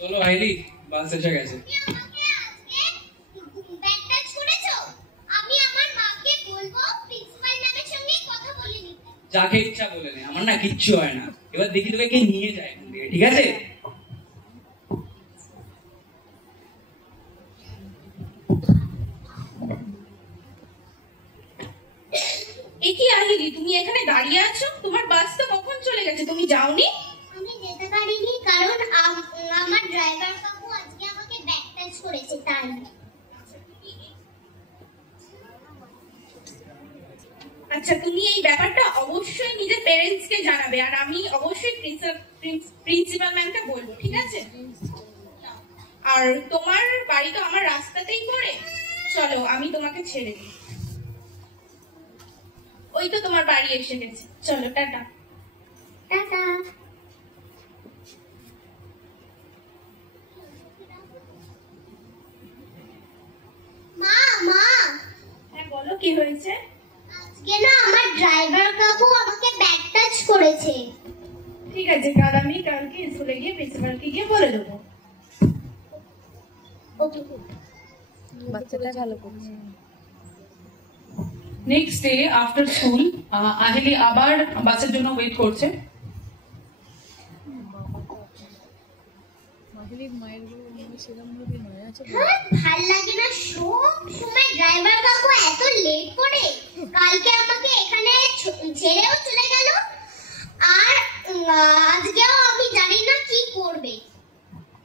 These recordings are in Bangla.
চলো আইরি, বাস এসে গেছে। যাকে ইচ্ছা বলে নে, আমার না কিচ্ছু হয় না। এবার দেখি তোকে কে নিয়ে যায় এখান থেকে, ঠিক আছে? কি আহিলি, তুমি এখানে দাঁড়িয়ে আছো? তোমার বাস তো কখন চলে গেছে, তুমি যাওনি? আমি যেতে পারিনি কারণ আমার ড্রাইভার কাকু আজকে আমাকে ব্যাক টাচ করেছে তাই। আচ্ছা, তুমি এই ব্যাপারটা অবশ্যই নিজের প্যারেন্টস কে জানাবে, আর আমি অবশ্যই প্রিন্সিপাল ম্যামকে বলবো, ঠিক আছে? আর তোমার বাড়ি তো আমার রাস্তাতেই পড়ে, চলো আমি তোমাকে ছেড়ে দিই। ওই তো তোমার বাড়ি এসে গেছে, চলো টাটা। টাটা। মা মা, হ্যাঁ বলো, কি হয়েছে? আজকে না আমার ড্রাইভার কাকু আমাকে ব্যাক টাচ করেছে। ঠিক আছে, কাল আমি কালকে স্কুলে গিয়ে প্রিন্সিপালকে গিয়ে বলে দেবো। ওকে। বাচ্চাটা ভালো করছে। নেক্সট ডে আফটার স্কুল আহিলি আবার বাসের জন্য ওয়েট করছে। ভাল লাগে না সব সময় ড্রাইভার কাকু এত লেট করে। কালকে আমাকে এখানে ছেড়েও চলে গেল, আর আজকেও আমি জানি না কি করবে।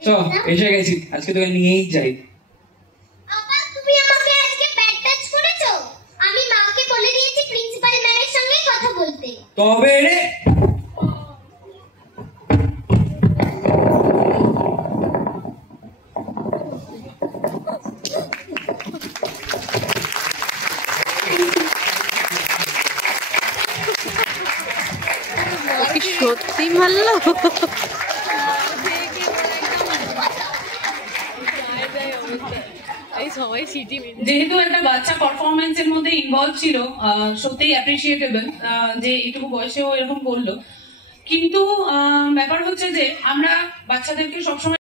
চল এসে গেছি, আজকে তোকে নিয়েই যাই। আবার তুমি আমাকে আজকে ব্যাক টাচ করেছো। আমি মাকে বলে দিয়েছি প্রিন্সিপাল ম্যামের সঙ্গে কথা বলতে। তবে রে সত্যি ভালো। যেহেতু একটা বাচ্চা পারফরমেন্স এর মধ্যে ইনভলভ ছিল, সত্যিই অ্যাপ্রিসিয়েটেবল যে এইটুকু বয়সেও এরকম করলো। কিন্তু ব্যাপার হচ্ছে যে আমরা বাচ্চাদেরকে সবসময়